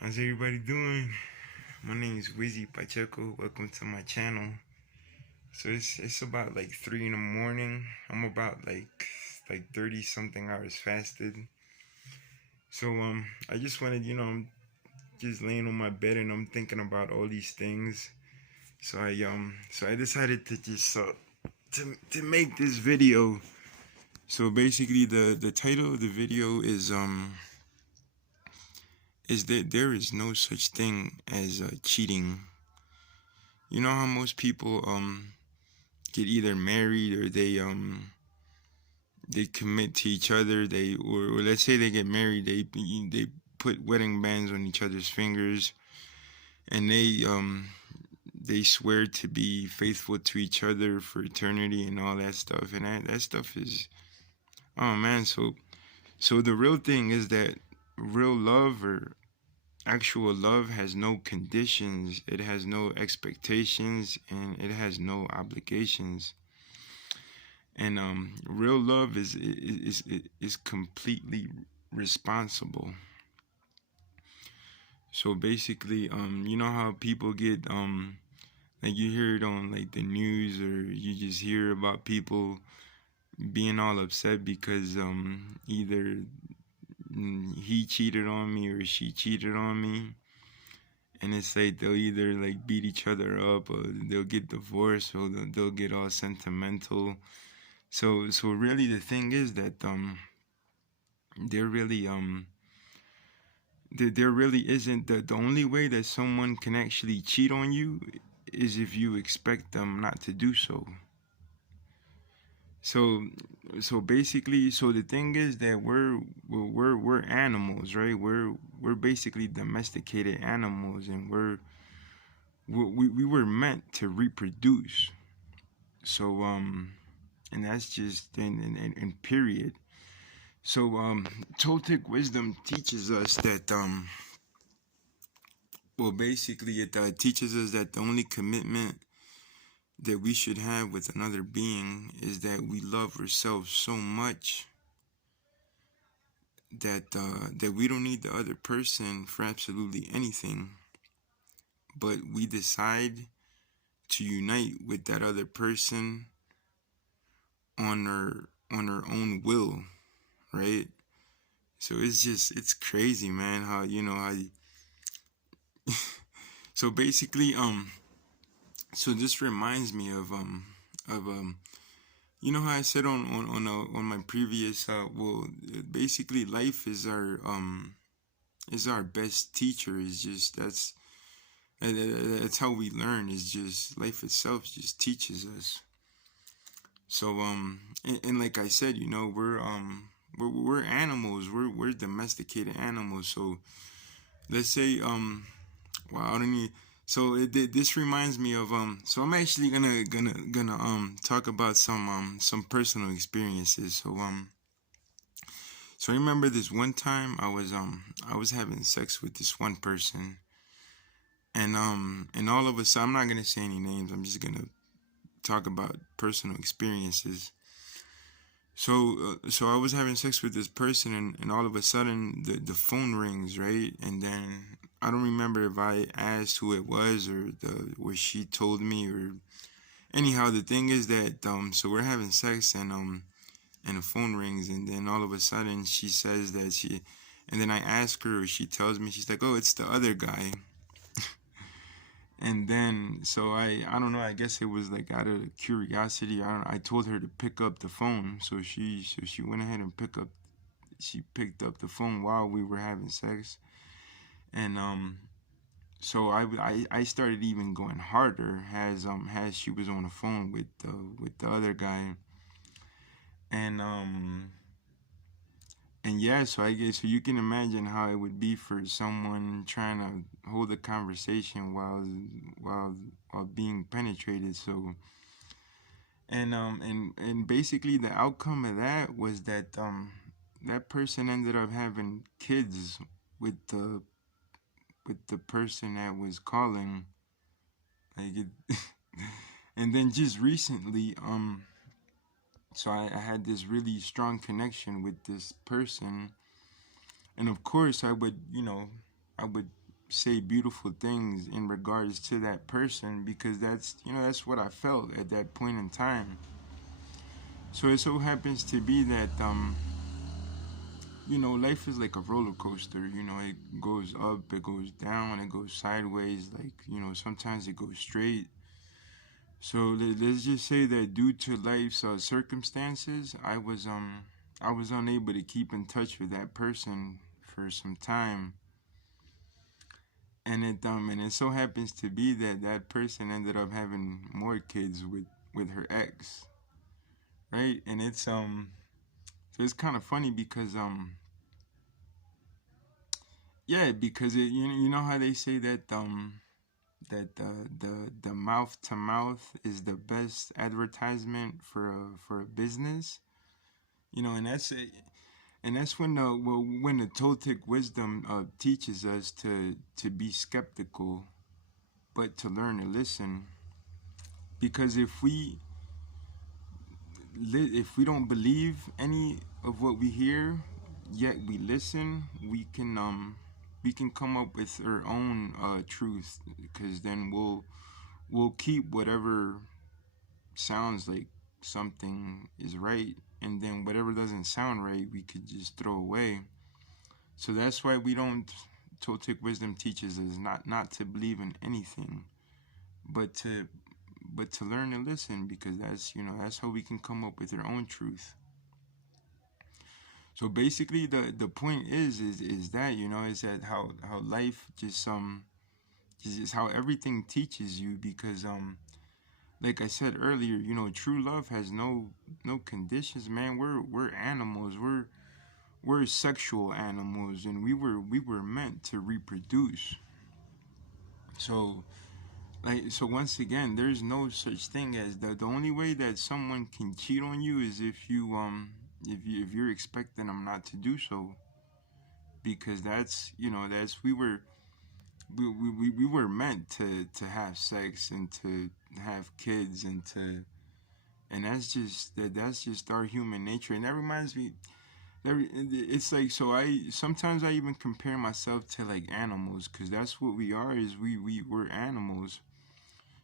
How's everybody doing? My name is Wizzy Pacheco. Welcome to my channel. So it's about like 3 in the morning. I'm about like 30 something hours fasted. So I just wanted, I'm just laying on my bed and I'm thinking about all these things. So I decided to just to make this video. So basically the title of the video is that there is no such thing as cheating. You know how most people get either married or they commit to each other. Or let's say they get married, they put wedding bands on each other's fingers, and they swear to be faithful to each other for eternity and all that stuff. And that stuff is, oh man. So the real thing is that real love or actual love has no conditions, it has no expectations, and it has no obligations. And real love is completely responsible. So basically, you know how people get like you hear it on like the news, or you just hear about people being all upset because either he cheated on me or she cheated on me. And it's like they'll either like beat each other up, or they'll get divorced, or they'll get all sentimental. So really the thing is that there really there really isn't, the only way that someone can actually cheat on you is if you expect them not to do so. So basically, so the thing is that we're animals, right? We're basically domesticated animals, and we were meant to reproduce. So and that's just in period. So Toltec wisdom teaches us that well, basically it teaches us that the only commitment that we should have with another being is that we love ourselves so much that we don't need the other person for absolutely anything, but we decide to unite with that other person on our own will, right? So it's crazy, man, how so basically so this reminds me of you know how I said on my previous well, basically life is our best teacher. Is just that's how we learn. Is just life itself just teaches us. So and like I said, we're animals. We're domesticated animals. So let's say well, I don't need. So this reminds me of so I'm actually gonna talk about some personal experiences. So I remember this one time I was having sex with this one person, and all of a sudden, I'm not gonna say any names. I'm just gonna talk about personal experiences. So I was having sex with this person, and all of a sudden the phone rings, right? And then I don't remember if I asked who it was, or or she told me, or anyhow. The thing is that so we're having sex, and the phone rings, and then all of a sudden she says that and then I ask her, or she tells me, she's like, oh, it's the other guy. And then so I don't know, I guess it was like out of curiosity, I told her to pick up the phone. So she went ahead and she picked up the phone while we were having sex. And so I started even going harder as she was on the phone with the other guy. And and yeah, so I guess, so you can imagine how it would be for someone trying to hold a conversation while being penetrated. So and basically the outcome of that was that that person ended up having kids with the person that was calling, like it. And then just recently so I had this really strong connection with this person, and of course I would say beautiful things in regards to that person, because that's, that's what I felt at that point in time. So it so happens to be that life is like a roller coaster. It goes up, it goes down, it goes sideways. Like, sometimes it goes straight. So let's just say that due to life's circumstances, I was unable to keep in touch with that person for some time, and it so happens to be that that person ended up having more kids with her ex, right? And so it's kind of funny because yeah, because you know how they say that that the mouth to mouth is the best advertisement for a business. And that's it. And that's when the Toltec wisdom teaches us to be skeptical, but to learn to listen. Because if we don't believe any of what we hear, yet we listen, we can come up with our own truth. Because then we'll keep whatever sounds like something is right, and then whatever doesn't sound right, we could just throw away. So that's why we don't. Toltec wisdom teaches us not to believe in anything, but to learn and listen, because that's how we can come up with our own truth. So basically, the point is that is that how life just is how everything teaches you, because like I said earlier, true love has no conditions, man. We're animals. We're sexual animals, and we were meant to reproduce. So so once again, there's no such thing as the only way that someone can cheat on you is if you're expecting them not to do so, because that's we were meant to have sex and to have kids and that's just our human nature. And that reminds me, it's like, so I sometimes I even compare myself to like animals, because that's what we are. Is we're animals.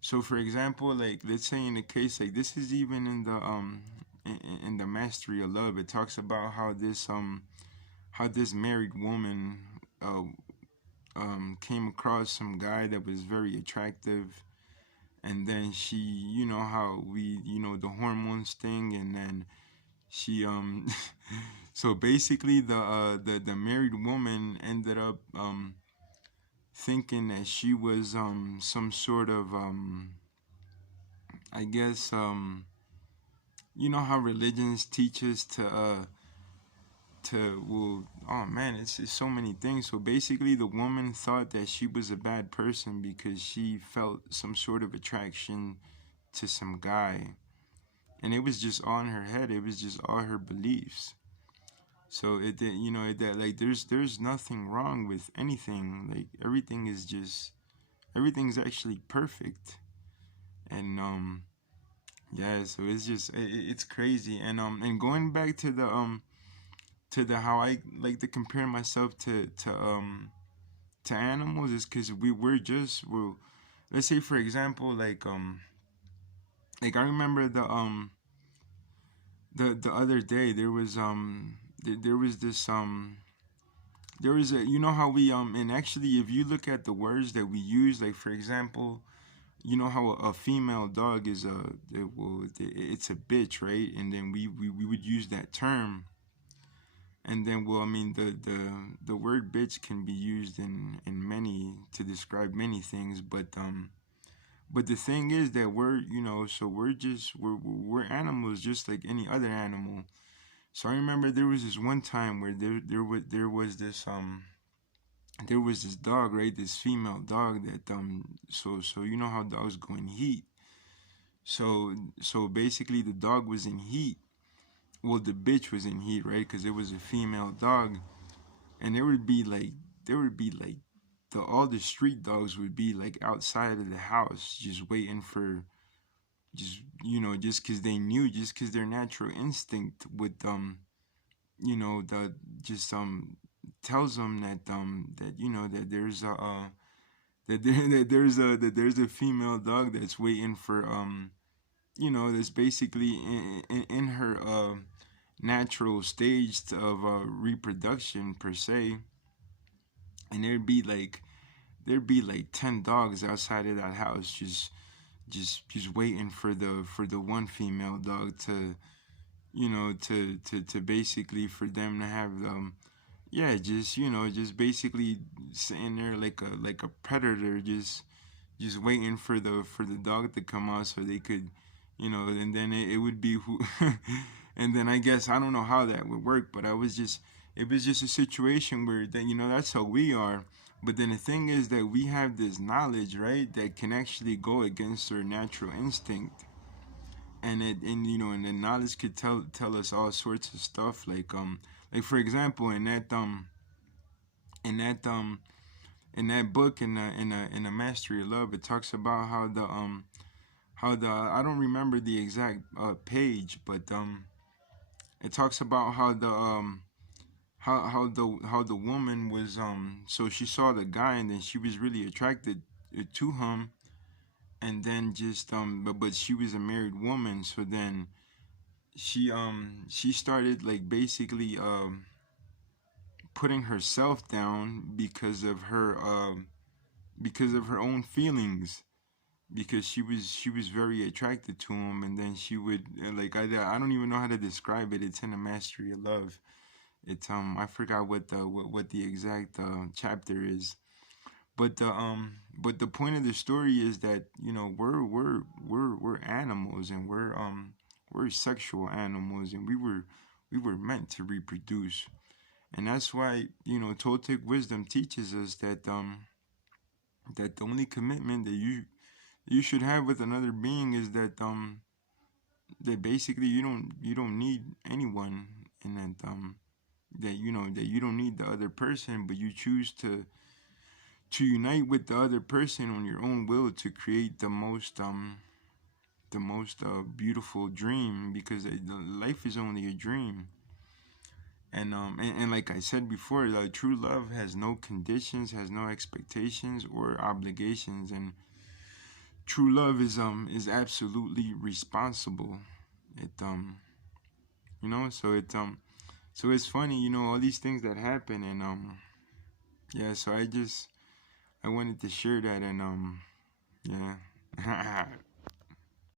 So for example, like let's say in the case, like this is even in the Mastery of Love, it talks about how this married woman uh came across some guy that was very attractive, and then she, how we, the hormones thing, and then she so basically the married woman ended up thinking that she was some sort of I guess how religions teach us to well, oh man, it's so many things. So basically the woman thought that she was a bad person because she felt some sort of attraction to some guy, and it was just all in her head. It was just all her beliefs. So it did, that, like there's nothing wrong with anything. Like everything's actually perfect. And yeah, so it's just it's crazy. And going back to the how I like to compare myself to animals, is because we're let's say for example, like I remember the other day there was there was this there was a, how we and actually if you look at the words that we use, like for example, how a female dog is it's a bitch, right? And then we would use that term. And then, well, I mean, the word bitch can be used in many, to describe many things, but the thing is that so we're animals just like any other animal. So I remember there was this one time where there was this dog, right? This female dog that so you know how dogs go in heat. So basically the dog was in heat. Well, the bitch was in heat, right? Because it was a female dog, and there would be like all the street dogs would be like outside of the house just waiting for, just just because they knew, just because their natural instinct would the just tells them that that there's a that there's a female dog that's waiting for that's basically in her natural stage of reproduction per se, and there'd be like 10 dogs outside of that house just waiting for the one female dog to to basically for them to have yeah, just basically sitting there like a predator, just waiting for the dog to come out so they could, and then it would be who, and then I guess I don't know how that would work, but it was just a situation where that that's how we are. But then the thing is that we have this knowledge, right, that can actually go against our natural instinct, and the knowledge could tell us all sorts of stuff, like for example in that in that book in the Mastery of Love, it talks about how the I don't remember the exact page, but it talks about how the woman was so she saw the guy and then she was really attracted to him, and then just but she was a married woman, so then she started like basically putting herself down because of her own feelings, because she was very attracted to him, and then she would like I don't even know how to describe it. It's in the Mastery of Love. It's I forgot what the exact chapter is, but the point of the story is that we're animals, and we're sexual animals, and we were meant to reproduce. And that's why Toltec wisdom teaches us that the only commitment that you should have with another being is that basically you don't need anyone, and that you don't need the other person, but you choose to unite with the other person on your own will to create the most beautiful dream, because life is only a dream. And like I said before, true love has no conditions, has no expectations or obligations, and true love is absolutely responsible. It so it's funny, all these things that happen, and yeah, so I wanted to share that, and yeah.